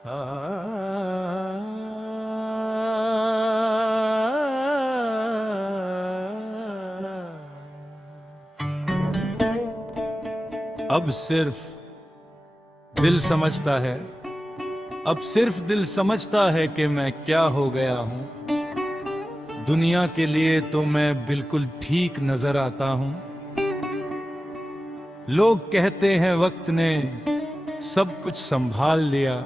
अब सिर्फ दिल समझता है, अब सिर्फ दिल समझता है कि मैं क्या हो गया हूं। दुनिया के लिए तो मैं बिल्कुल ठीक नजर आता हूं। लोग कहते हैं वक्त ने सब कुछ संभाल लिया,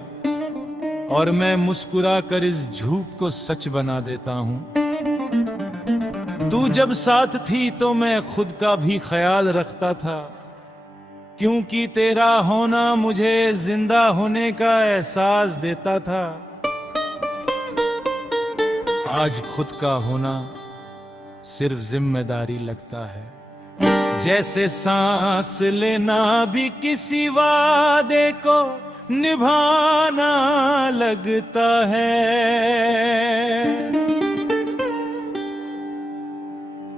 और मैं मुस्कुरा कर इस झूठ को सच बना देता हूं। तू जब साथ थी तो मैं खुद का भी ख्याल रखता था, क्योंकि तेरा होना मुझे जिंदा होने का एहसास देता था। आज खुद का होना सिर्फ जिम्मेदारी लगता है, जैसे सांस लेना भी किसी वादे को निभाना लगता है।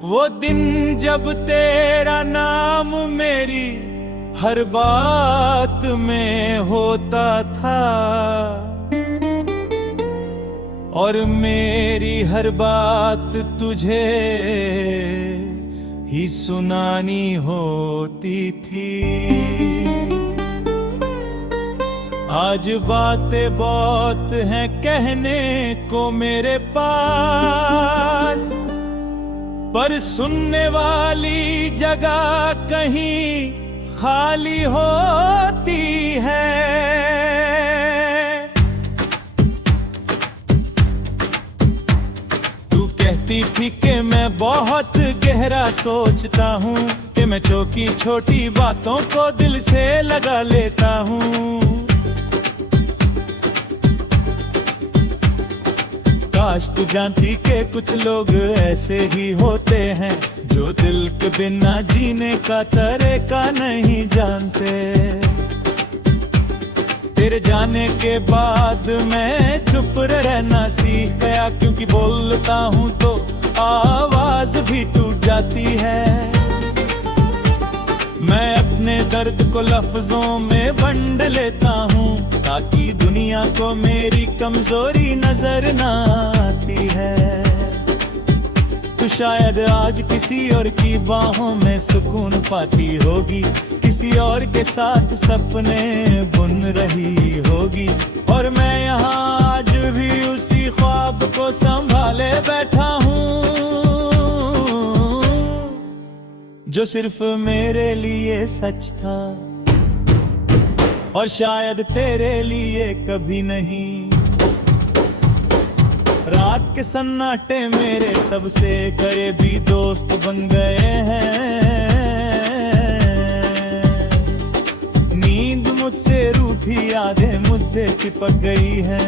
वो दिन जब तेरा नाम मेरी हर बात में होता था, और मेरी हर बात तुझे ही सुनानी होती थी। आज बातें बहुत हैं कहने को मेरे पास, पर सुनने वाली जगह कहीं खाली होती है। तू कहती थी कि मैं बहुत गहरा सोचता हूँ, कि मैं छोटी छोटी बातों को दिल से लगा लेता हूँ। काश तू जानती कि कुछ लोग ऐसे ही होते हैं, जो दिल के बिना जीने का तरीका नहीं जानते। तेरे जाने के बाद मैं चुप रहना सीख गया, क्योंकि बोलता हूँ तो आवाज भी टूट जाती है। मैं अपने दर्द को लफ्जों में बंड लेता हूँ, ताकि दुनिया को मेरी कमजोरी नजर ना आती है। तो शायद आज किसी और की बाहों में सुकून पाती होगी, किसी और के साथ सपने बुन रही होगी, और मैं यहाँ आज भी उसी ख्वाब को संभाले बैठा हूँ, जो सिर्फ मेरे लिए सच था, और शायद तेरे लिए कभी नहीं। रात के सन्नाटे मेरे सबसे करीबी दोस्त बन गए हैं। नींद मुझसे रूठी यादें मुझसे चिपक गई है।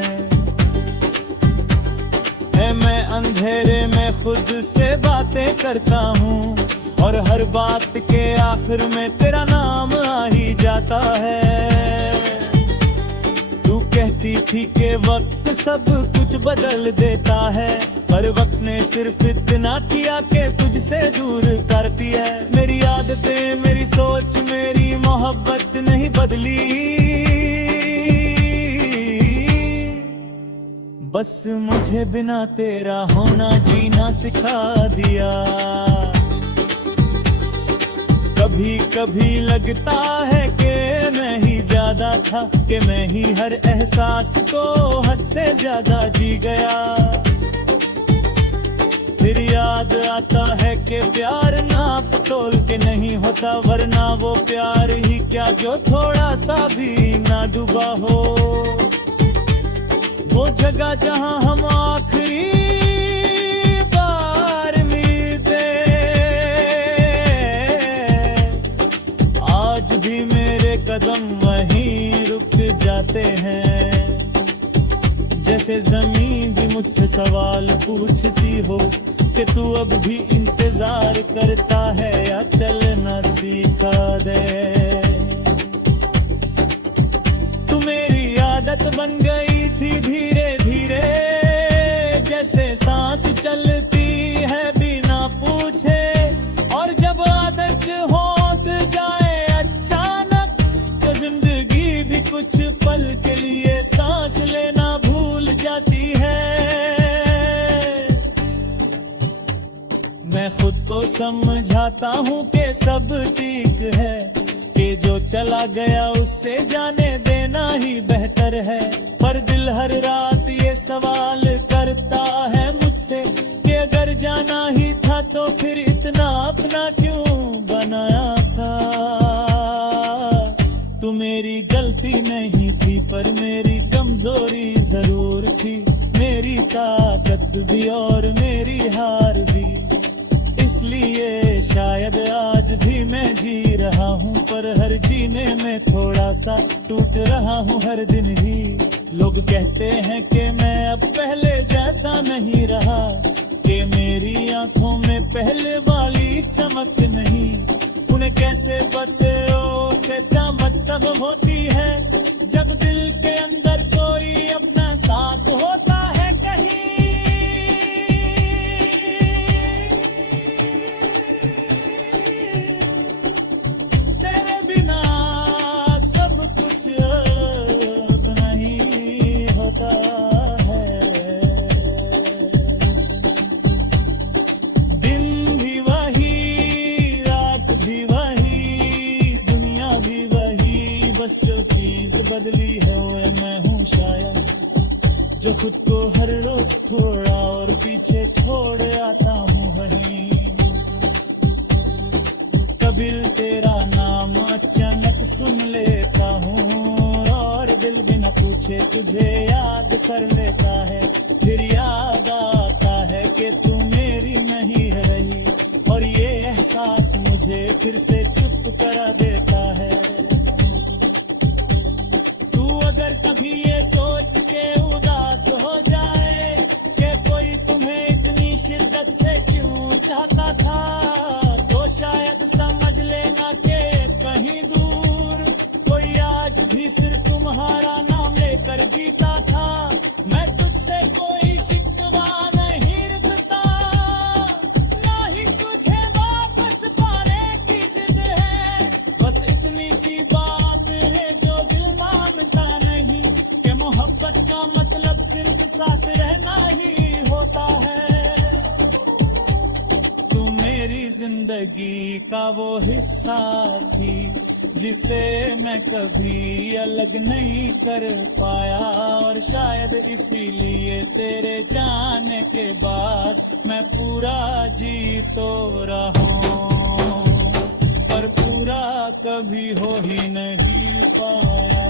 मैं अंधेरे में खुद से बातें करता हूँ, और हर बात के आखिर में तेरा नाम आ ही जाता है। तू कहती थी कि वक्त सब कुछ बदल देता है, पर वक्त ने सिर्फ इतना किया कि तुझसे दूर करती है। मेरी आदतें, मेरी सोच, मेरी मोहब्बत नहीं बदली, बस मुझे बिना तेरा होना जीना सिखा दिया। कभी कभी लगता है कि मैं ही ज्यादा था, कि मैं ही हर एहसास को हद से ज्यादा जी गया। फिर याद आता है कि प्यार नाप तोल के नहीं होता, वरना वो प्यार ही क्या जो थोड़ा सा भी ना डूबा हो। वो जगह जहां हम आखिरी बार मिलते, आज भी मेरे कदम वहीं रुक जाते हैं। जैसे जमीन भी मुझसे सवाल पूछती हो, कि तू अब भी इंतजार करता है या चलना सीखा दे। तू मेरी आदत बन गई थी धीरे धीरे, जैसे सांस चलती है बिना पूछे, और जब आदत होत जाए अचानक, तो जिंदगी भी कुछ पल के लिए सांस चाहता हूँ कि सब ठीक है, कि जो चला गया उससे जाने देना ही बेहतर है। पर दिल हर रात ये सवाल करता है मुझसे कि अगर जाना ही था तो फिर इतना अपना क्यों बनाया था। तू मेरी गलती नहीं थी पर मेरी कमजोरी जरूर थी, मेरी ताकत भी और मेरी हार भी। इसलिए शायद आज भी मैं जी रहा हूँ, पर हर जीने में थोड़ा सा टूट रहा हूँ हर दिन ही। लोग कहते हैं कि मैं अब पहले जैसा नहीं रहा, कि मेरी आंखों में पहले वाली चमक नहीं। उन्हें कैसे बताओ कि चमक तब होती है जब दिल के अंदर कोई अपना साथ होता है कहीं। तेरे बिना सब कुछ अब नहीं होता है। दिन भी वही, रात भी वही, दुनिया भी वही, बस जो चीज बदली है वो मैं हूँ शायद, जो खुद को हर रोज थोड़ा और पीछे छोड़ आता हूँ वहीं। कभी तेरा नाम अचानक सुन लेता हूँ और दिल बिना पूछे तुझे याद कर लेता है। फिर याद आता है कि तू मेरी नहीं रही, और ये एहसास मुझे फिर से चुप करा देता है। तू अगर कभी ये सोच के उदास हो जाए कि कोई तुम्हें इतनी शिद्दत से क्यों चाहता था, तो शायद समझ लेना कि कहीं दूर कोई आज भी सिर्फ तुम्हारा नाम लेकर जीता था। मैं तुझसे कोई शिकवा नहीं रखता, ना ही तुझे वापस पाने की जिद है। बस इतनी सी बात है जो दिल मानता नहीं, कि मोहब्बत का मतलब सिर्फ साथ रहना ही होता है। तू मेरी जिंदगी का वो हिस्सा थी जिसे मैं कभी अलग नहीं कर पाया, और शायद इसीलिए तेरे जाने के बाद मैं पूरा जी तो रहा हूँ, पर पूरा कभी हो ही नहीं पाया।